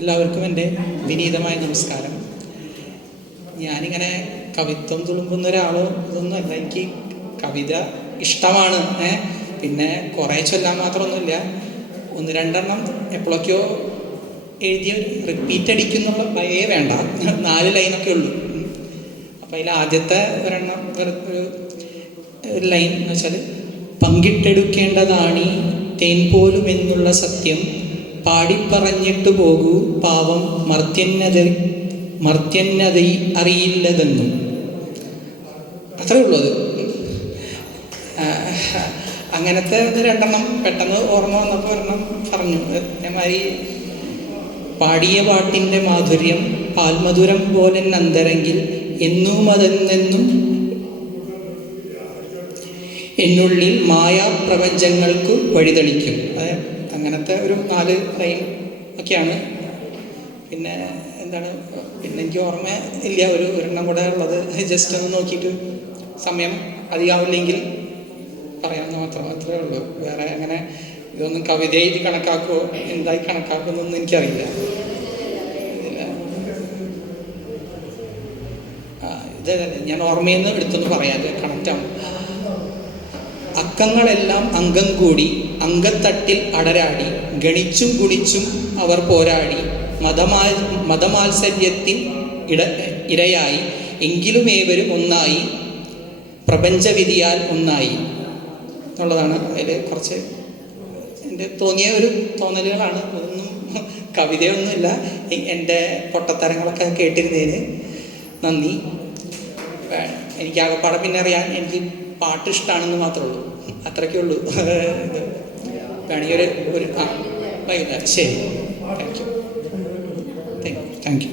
എല്ലാവർക്കും എൻ്റെ വിനീതമായ നമസ്കാരം. ഞാനിങ്ങനെ കവിത്വം തുളുമ്പുന്ന ഒരാളോ ഇതൊന്നുമല്ല. എനിക്ക് കവിത ഇഷ്ടമാണ്. പിന്നെ കുറേ ചൊല്ലാൻ മാത്രമൊന്നുമില്ല. ഒന്ന് രണ്ടെണ്ണം എപ്പോഴൊക്കെയോ എഴുതിയ റിപ്പീറ്റ് അടിക്കുന്നുള്ള ഭയേ വേണ്ട. 4 ലൈനൊക്കെ ഉള്ളൂ. അപ്പം അതിൽ ആദ്യത്തെ ഒരെണ്ണം ഒരു ലൈൻ എന്ന് വെച്ചാൽ, പങ്കിട്ടെടുക്കേണ്ടതാണീ തേൻ പോലും എന്നുള്ള സത്യം പാടിപ്പറഞ്ഞിട്ടു പോകൂ പാവം മർത്യന്നത അറിയില്ലതെന്നും. അത്രേ ഉള്ളൂ അത്. അങ്ങനത്തെ രണ്ടെണ്ണം പെട്ടെന്ന് ഓർമ്മ വന്നപ്പോൾ ഒരെണ്ണം പറഞ്ഞു. അതേമാതിരി, പാടിയ പാട്ടിൻ്റെ മാധുര്യം പാൽമധുരം പോലെ അന്തരെങ്കിൽ എന്നും അതെന്നെന്നും എന്നുള്ളിൽ മായാപ്രപഞ്ചങ്ങൾക്ക് വഴിതെളിക്കും. അങ്ങനത്തെ ഒരു 4 ലൈൻ ഒക്കെയാണ്. പിന്നെ എന്താണ്, പിന്നെ എനിക്ക് ഓർമ്മ ഇല്ല. ഒരെണ്ണം കൂടെ ഉള്ളത് ജസ്റ്റ് ഒന്ന് നോക്കിയിട്ട് സമയം അധികമാവില്ലെങ്കിൽ പറയാമെന്ന് മാത്രം. അത്രേ ഉള്ളൂ. വേറെ അങ്ങനെ ഇതൊന്നും കവിതയായിട്ട് കണക്കാക്കുമോ എന്തായി കണക്കാക്കുമെന്നൊന്നും എനിക്കറിയില്ല. ഇത് ഞാൻ ഓർമ്മയിൽ നിന്ന് എടുത്തൊന്ന് പറയാതെ കണക്റ്റാവും. അക്കങ്ങളെല്ലാം അംഗം കൂടി അങ്കത്തട്ടിൽ അടരാടി ഗണിച്ചും ഗുണിച്ചും അവർ പോരാടി മതമാത്സര്യത്തിൻ ഇരയായി എങ്കിലും ഏവരും ഒന്നായി പ്രപഞ്ചവിധിയാൽ ഒന്നായി എന്നുള്ളതാണ്. അതിൽ കുറച്ച് എൻ്റെ തോന്നിയ ഒരു തോന്നലുകളാണ്. അതൊന്നും കവിതയൊന്നുമില്ല. എൻ്റെ പൊട്ടത്തരങ്ങളൊക്കെ കേട്ടിരുന്നതിന് നന്ദി. എനിക്ക് ആകെപ്പാടെ പിന്നെ അറിയാൻ എനിക്ക് പാട്ട് ഇഷ്ടമാണെന്ന് മാത്രമേ ഉള്ളൂ. അത്രയ്ക്കേ ഉള്ളൂ. വേണമെങ്കിൽ ഒരു വൈകുന്നേരം. ശരി, താങ്ക് യു. Thank you.